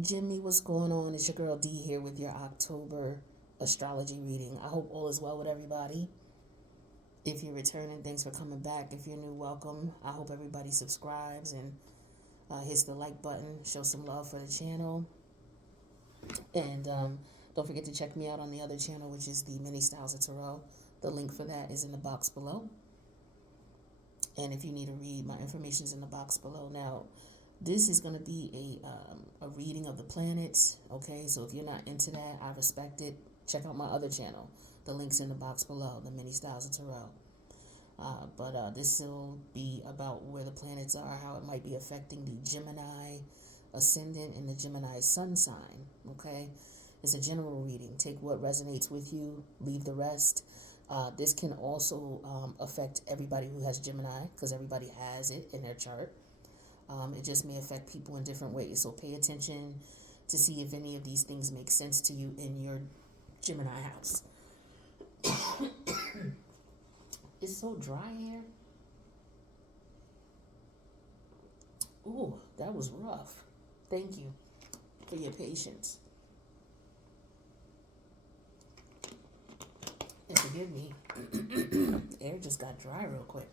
Jimmy, what's going on? It's your girl D here with your October astrology reading. I hope all is well with everybody. If you're returning, thanks for coming back. If you're new, welcome. I hope everybody subscribes and hits the like button. Show some love for the channel. And don't forget to check me out on the other channel, which is the Mini Styles of Tarot. The link for that is in the box below. And if you need to read, my information is in the box below. Now, this is going to be a reading of the planets, okay? So if you're not into that, I respect it. Check out my other channel. The link's in the box below, the Mini Styles of Tarot. But this will be about where the planets are, how it might be affecting the Gemini ascendant and the Gemini sun sign, okay? It's a general reading. Take what resonates with you, leave the rest. This can also affect everybody who has Gemini, because everybody has it in their chart. It just may affect people in different ways. So pay attention to see if any of these things make sense to you in your Gemini house. It's so dry here. Ooh, that was rough. Thank you for your patience. And forgive me, the air just got dry real quick.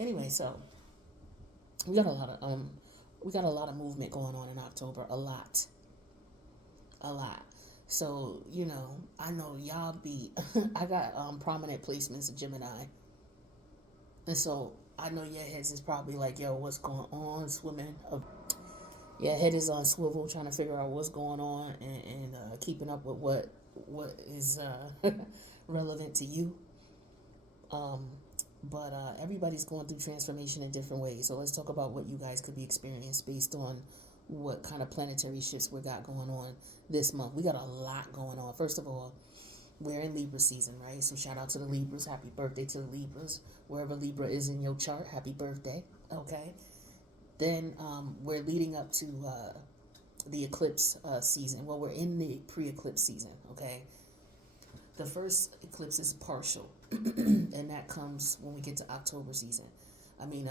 Anyway, so we got a lot of movement going on in October. A lot. So, I know y'all be I got prominent placements of Gemini. And so I know your heads is probably like, yo, what's going on, swimming? Your head is on swivel trying to figure out what's going on and keeping up with what is relevant to you. But everybody's going through transformation in different ways. So let's talk about what you guys could be experiencing based on what kind of planetary shifts we got going on this month. We got a lot going on. First of all, we're in Libra season, right? So shout out to the Libras. Happy birthday to the Libras. Wherever Libra is in your chart, happy birthday. Okay. Then we're leading up to the eclipse season. Well, we're in the pre-eclipse season, okay? The first eclipse is partial, and that comes when we get to October season.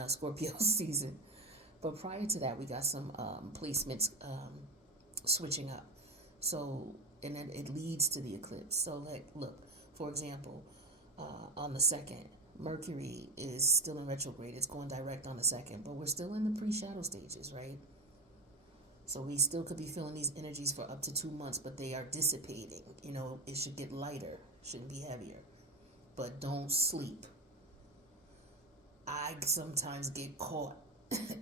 Scorpio season. But prior to that, we got some placements switching up. So, and then it leads to the eclipse. So, look, for example, on the 2nd, Mercury is still in retrograde. It's going direct on the 2nd, but we're still in the pre-shadow stages, right? So we still could be feeling these energies for up to 2 months, but they are dissipating. It should get lighter, shouldn't be heavier. But don't sleep. I sometimes get caught.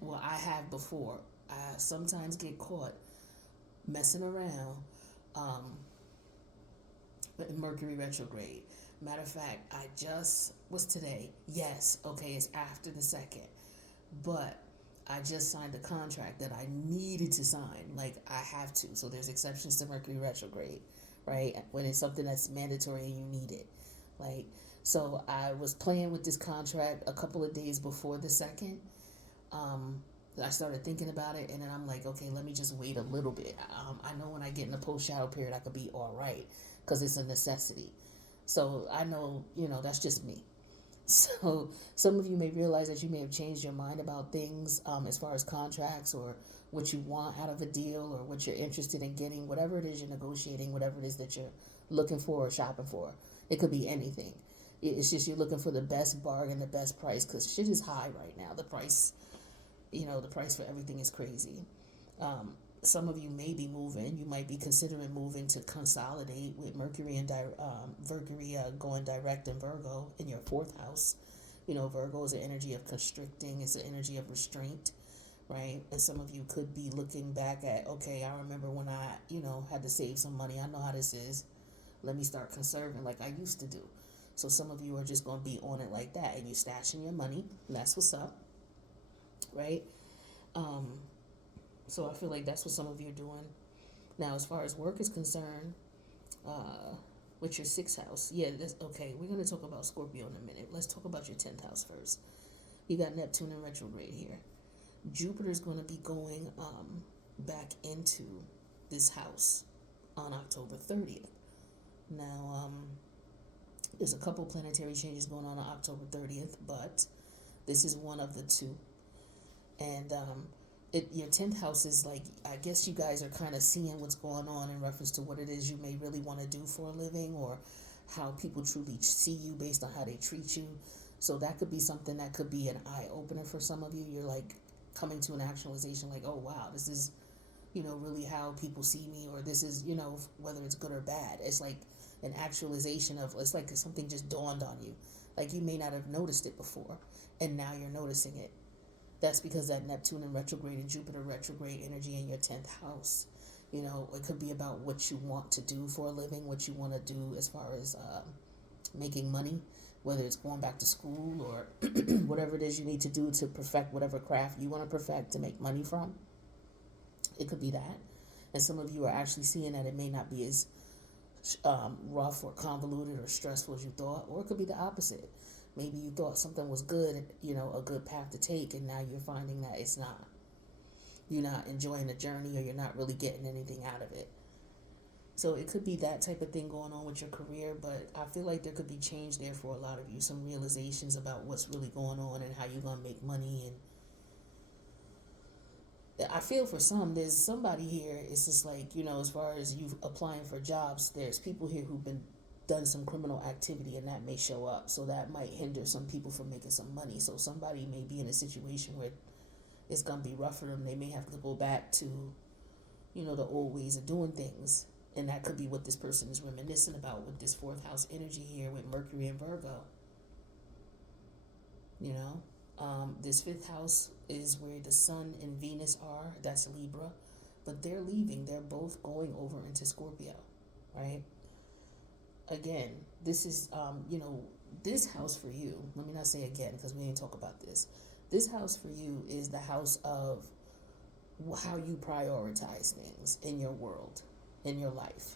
Well, I have before. I sometimes get caught messing around in Mercury retrograde. Matter of fact, what's today? Yes, okay, it's after the 2nd. But I just signed a contract that I needed to sign. Like, I have to. So there's exceptions to Mercury retrograde, right? When it's something that's mandatory and you need it. So I was playing with this contract a couple of days before the 2nd. I started thinking about it, and then I'm like, okay, let me just wait a little bit. I know when I get in the post-shadow period, I could be all right because it's a necessity. So I know, that's just me. So some of you may realize that you may have changed your mind about things as far as contracts or what you want out of a deal or what you're interested in getting, whatever it is you're negotiating, whatever it is that you're looking for or shopping for. It could be anything. It's just you're looking for the best bargain, the best price, because shit is high right now. The price for everything is crazy. Some of you may be moving. You might be considering moving to consolidate with Mercury and Mercury going direct in Virgo in your 4th house. Virgo is an energy of constricting. It's an energy of restraint, right? And some of you could be looking back at, okay, I remember when I, had to save some money. I know how this is. Let me start conserving like I used to do. So some of you are just going to be on it like that, and you're stashing your money. And that's what's up, right? So I feel like that's what some of you are doing. Now, as far as work is concerned, with your 6th house, that's okay. We're going to talk about Scorpio in a minute. Let's talk about your 10th house first. You got Neptune in retrograde here. Jupiter's going to be going back into this house on October 30th. Now, there's a couple planetary changes going on October 30th, but this is one of the two. And your 10th house is like, I guess you guys are kind of seeing what's going on in reference to what it is you may really want to do for a living, or how people truly see you based on how they treat you. So that could be something that could be an eye opener for some of you. You're like coming to an actualization, like, oh wow, this is, really how people see me, or this is, whether it's good or bad. It's like an actualization of, it's like something just dawned on you. Like you may not have noticed it before, and now you're noticing it. That's because that Neptune in retrograde and Jupiter retrograde energy in your 10th house. It could be about what you want to do for a living, what you want to do as far as making money, whether it's going back to school or whatever it is you need to do to perfect whatever craft you want to perfect to make money from. It could be that. And some of you are actually seeing that it may not be as rough or convoluted or stressful as you thought, or it could be the opposite. Maybe you thought something was good, a good path to take, and now you're finding that it's not. You're not enjoying the journey, or you're not really getting anything out of it. So it could be that type of thing going on with your career, but I feel like there could be change there for a lot of you. Some realizations about what's really going on and how you're going to make money. And I feel for some, there's somebody here, it's just like, as far as you applying for jobs, there's people here who've done some criminal activity, and that may show up. So that might hinder some people from making some money. So somebody may be in a situation where it's going to be rough for them. They may have to go back to, the old ways of doing things. And that could be what this person is reminiscing about with this 4th house energy here with Mercury and Virgo. This 5th house is where the Sun and Venus are. That's Libra. But they're leaving. They're both going over into Scorpio, right? Again, this is, this house for you. Let me not say again, because we didn't talk about this. This house for you is the house of how you prioritize things in your world, in your life.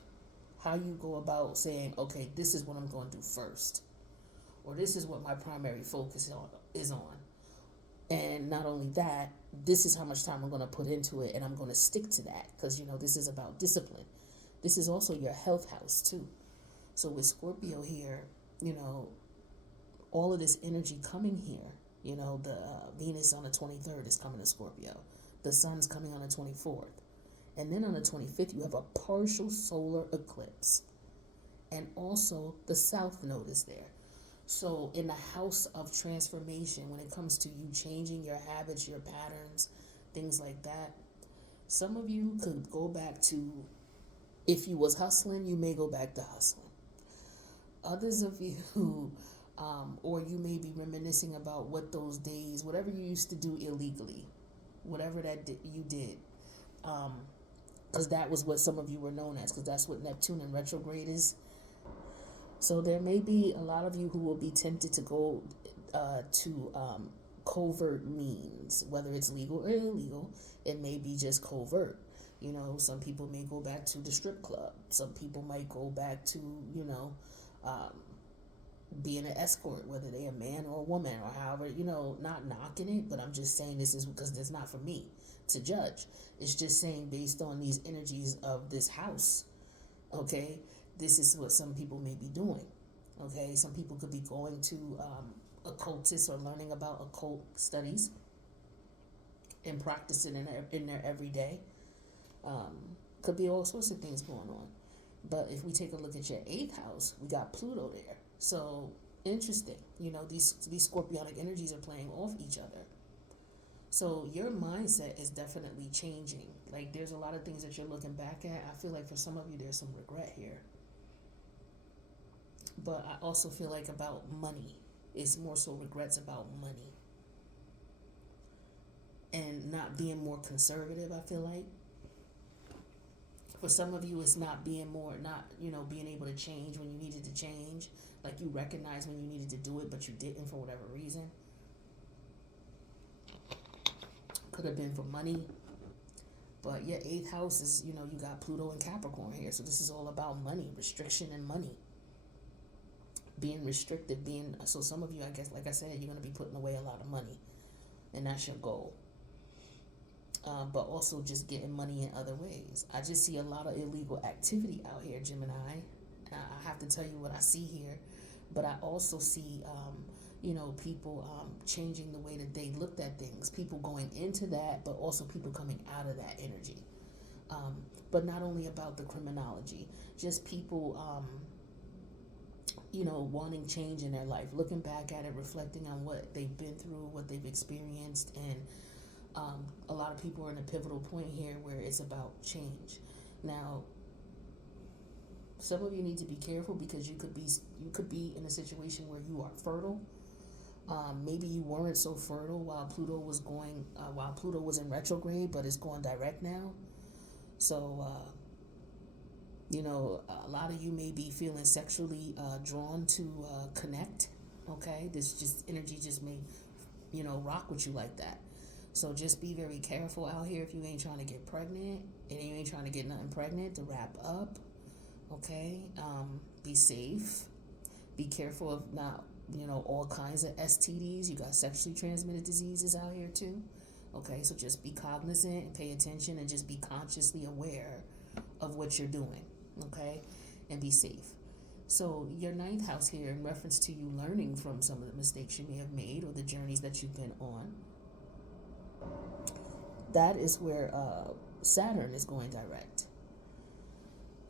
How you go about saying, okay, this is what I'm going to do first. Or this is what my primary focus is on. And not only that, this is how much time I'm going to put into it, and I'm going to stick to that. Because, this is about discipline. This is also your health house, too. So with Scorpio here, all of this energy coming here, the Venus on the 23rd is coming to Scorpio. The Sun's coming on the 24th. And then on the 25th, you have a partial solar eclipse. And also the South Node is there. So in the house of transformation, when it comes to you changing your habits, your patterns, things like that, some of you could go back to, if you was hustling, you may go back to hustling. Others of you, or you may be reminiscing about what those days, whatever you used to do illegally, whatever that you did, because that was what some of you were known as, because that's what Neptune in retrograde is. So there may be a lot of you who will be tempted to go to covert means, whether it's legal or illegal. It may be just covert. Some people may go back to the strip club. Some people might go back to, being an escort, whether they're a man or a woman or however, not knocking it, but I'm just saying this is because it's not for me to judge. It's just saying based on these energies of this house, okay, this is what some people may be doing, okay? Some people could be going to occultists or learning about occult studies and practicing in their everyday. Could be all sorts of things going on. But if we take a look at your 8th house, we got Pluto there. So interesting. These scorpionic energies are playing off each other. So your mindset is definitely changing. Like there's a lot of things that you're looking back at. I feel like for some of you, there's some regret here. But I also feel like about money. It's more so regrets about money. And not being more conservative, I feel like. For some of you, it's not being able to change when you needed to change. Like you recognized when you needed to do it, but you didn't for whatever reason. Could have been for money. But your 8th house is, you got Pluto and Capricorn here. So this is all about money, restriction and money. Being restricted, so some of you, I guess, like I said, you're going to be putting away a lot of money. And that's your goal. But also just getting money in other ways. I just see a lot of illegal activity out here, Gemini. I have to tell you what I see here. But I also see people changing the way that they looked at things, people going into that, but also people coming out of that energy. But not only about the criminology, just people, wanting change in their life, looking back at it, reflecting on what they've been through, what they've experienced, and a lot of people are in a pivotal point here where it's about change. Now, some of you need to be careful because you could be in a situation where you are fertile. Maybe you weren't so fertile while Pluto was in retrograde, but it's going direct now. So, a lot of you may be feeling sexually drawn to connect. Okay, this just energy just may, rock with you like that. So just be very careful out here if you ain't trying to get pregnant and you ain't trying to get nothing pregnant to wrap up. Okay, be safe. Be careful of not, all kinds of STDs. You got sexually transmitted diseases out here too. Okay, so just be cognizant and pay attention and just be consciously aware of what you're doing. Okay, and be safe. So your ninth house here, in reference to you learning from some of the mistakes you may have made or the journeys that you've been on, that is where Saturn is going direct.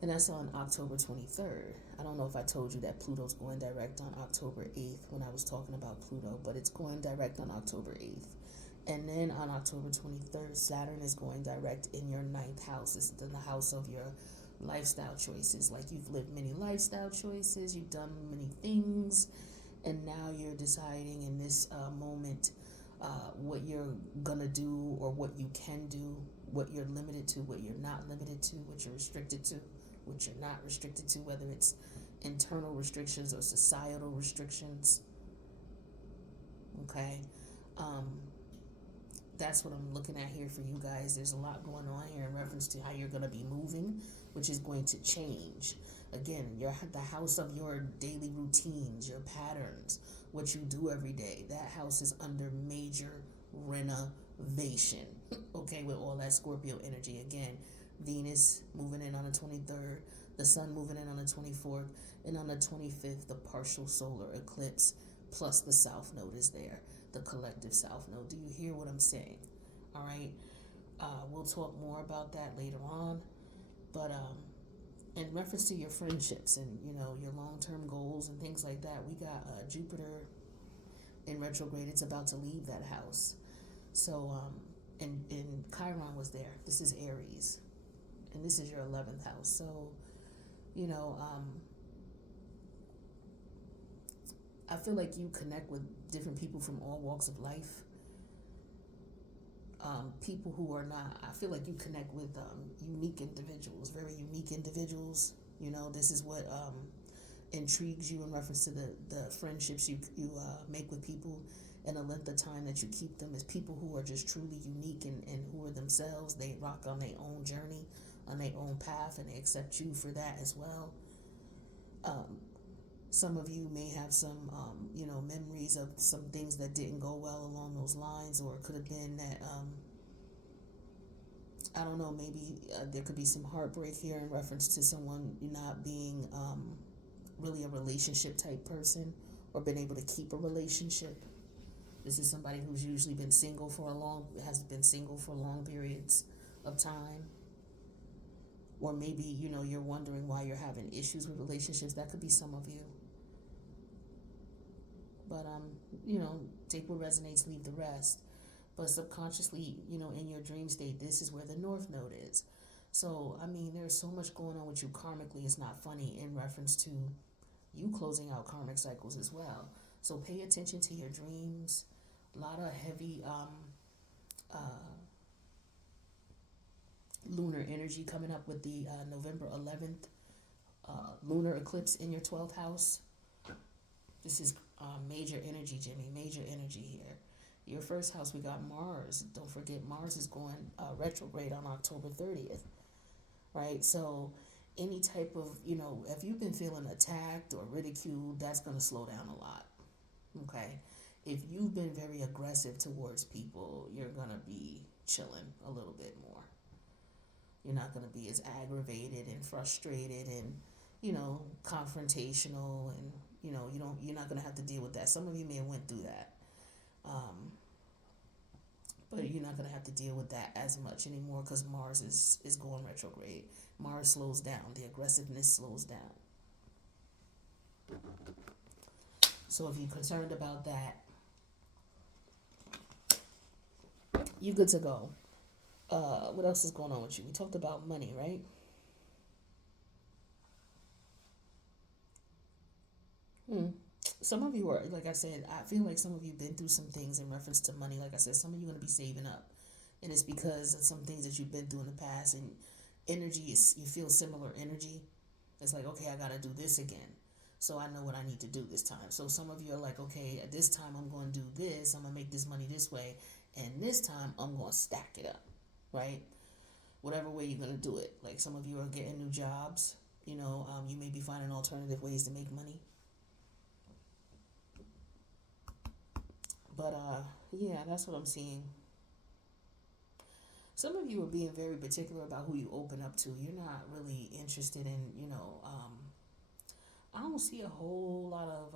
And that's on October 23rd. I don't know if I told you that Pluto's going direct on October 8th when I was talking about Pluto, but it's going direct on October 8th. And then on October 23rd, Saturn is going direct in your ninth house. It's the house of your lifestyle choices. Like, you've lived many lifestyle choices, you've done many things, and now you're deciding in this moment what you're gonna do or what you can do, what you're limited to, what you're not limited to, what you're restricted to, what you're not restricted to, whether it's internal restrictions or societal restrictions. Okay, that's what I'm looking at here for you guys. There's a lot going on here in reference to how you're going to be moving, which is going to change. Again, the house of your daily routines, your patterns, what you do every day. That house is under major renovation. Okay, with all that Scorpio energy. Again, Venus moving in on the 23rd, the Sun moving in on the 24th, and on the 25th, the partial solar eclipse, plus the South Node is there, the collective South Node. Do you hear what I'm saying? All right. We'll talk more about that later on. But in reference to your friendships and, your long-term goals and things like that, we got Jupiter in retrograde. It's about to leave that house. So, and Chiron was there. This is Aries. And this is your 11th house. So, I feel like you connect with different people from all walks of life. People who are not, I feel like you connect with unique individuals, very unique individuals. This is what intrigues you in reference to the friendships you make with people and the length of time that you keep them, is people who are just truly unique and who are themselves. They rock on their own journey, on their own path, and they accept you for that as well. Some of you may have some, memories of some things that didn't go well along those lines, or it could have been that, I don't know, maybe there could be some heartbreak here in reference to someone not being really a relationship type person or been able to keep a relationship. This is somebody who's usually been single for has been single for long periods of time. Or maybe, you're wondering why you're having issues with relationships. That could be some of you. But, take what resonates, leave the rest. But subconsciously, in your dream state, this is where the North Node is. So, there's so much going on with you karmically. It's not funny in reference to you closing out karmic cycles as well. So pay attention to your dreams. A lot of heavy lunar energy coming up with the November 11th lunar eclipse in your 12th house. This is major energy, Jimmy, major energy here. Your first house, we got Mars. Don't forget, Mars is going retrograde on October 30th, right? So any type of, if you've been feeling attacked or ridiculed, that's going to slow down a lot, okay? If you've been very aggressive towards people, you're going to be chilling a little bit more. You're not going to be as aggravated and frustrated and, confrontational and, you're not gonna have to deal with that. Some of you may have went through that, um, but you're not gonna have to deal with that as much anymore because Mars is going retrograde. Mars slows down. The aggressiveness slows down. So if you're concerned about that, you're good to go. What else is going on with you? We talked about money, right? Hmm. Some of you are, like I said, I feel like some of you been through some things in reference to money. Like I said, some of you are going to be saving up. And it's because of some things that you've been through in the past. And energy is, you feel similar energy. It's like, okay, I got to do this again. So I know what I need to do this time. So some of you are like, okay, at this time I'm going to do this. I'm going to make this money this way. And this time I'm going to stack it up, right? Whatever way you're going to do it. Like some of you are getting new jobs. You may be finding alternative ways to make money. But yeah, that's what I'm seeing. Some of you are being very particular about who you open up to. You're not really interested in, I don't see a whole lot of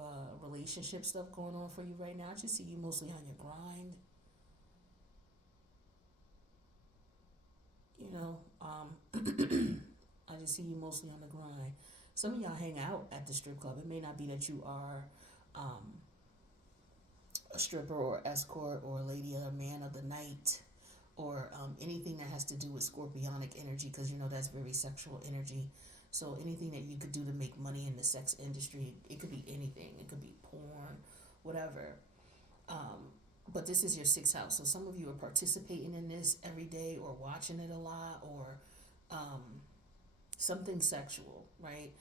relationship stuff going on for you right now. I just see you mostly on your grind. I just see you mostly on the grind. Some of y'all hang out at the strip club. It may not be that you are um, a stripper or escort or a lady or a man of the night or anything that has to do with scorpionic energy because that's very sexual energy. So anything that you could do to make money in the sex industry, it could be anything. It could be porn, whatever. But this is your sixth house. So some of you are participating in this every day or watching it a lot or something sexual, right?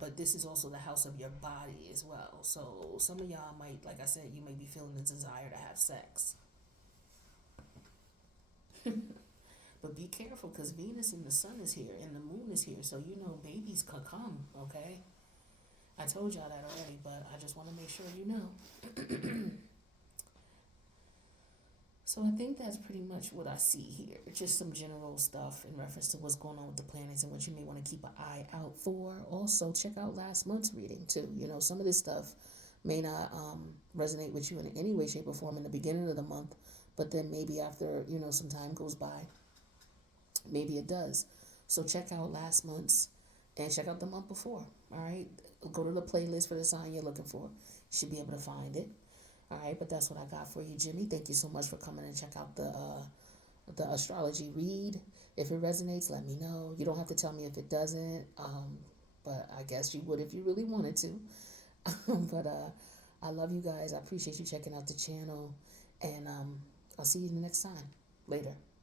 But this is also the house of your body as well. So some of y'all might, like I said, you may be feeling the desire to have sex. But be careful because Venus and the sun is here and the moon is here. So babies could come, okay? I told y'all that already, but I just want to make sure you know. So I think that's pretty much what I see here. Just some general stuff in reference to what's going on with the planets and what you may want to keep an eye out for. Also, check out last month's reading too. Some of this stuff may not resonate with you in any way, shape, or form in the beginning of the month, but then maybe after some time goes by, maybe it does. So check out last month's and check out the month before. All right, go to the playlist for the sign you're looking for. You should be able to find it. All right, but that's what I got for you, Jimmy. Thank you so much for coming and check out the astrology read. If it resonates, let me know. You don't have to tell me if it doesn't, but I guess you would if you really wanted to. But I love you guys. I appreciate you checking out the channel, and I'll see you in the next time. Later.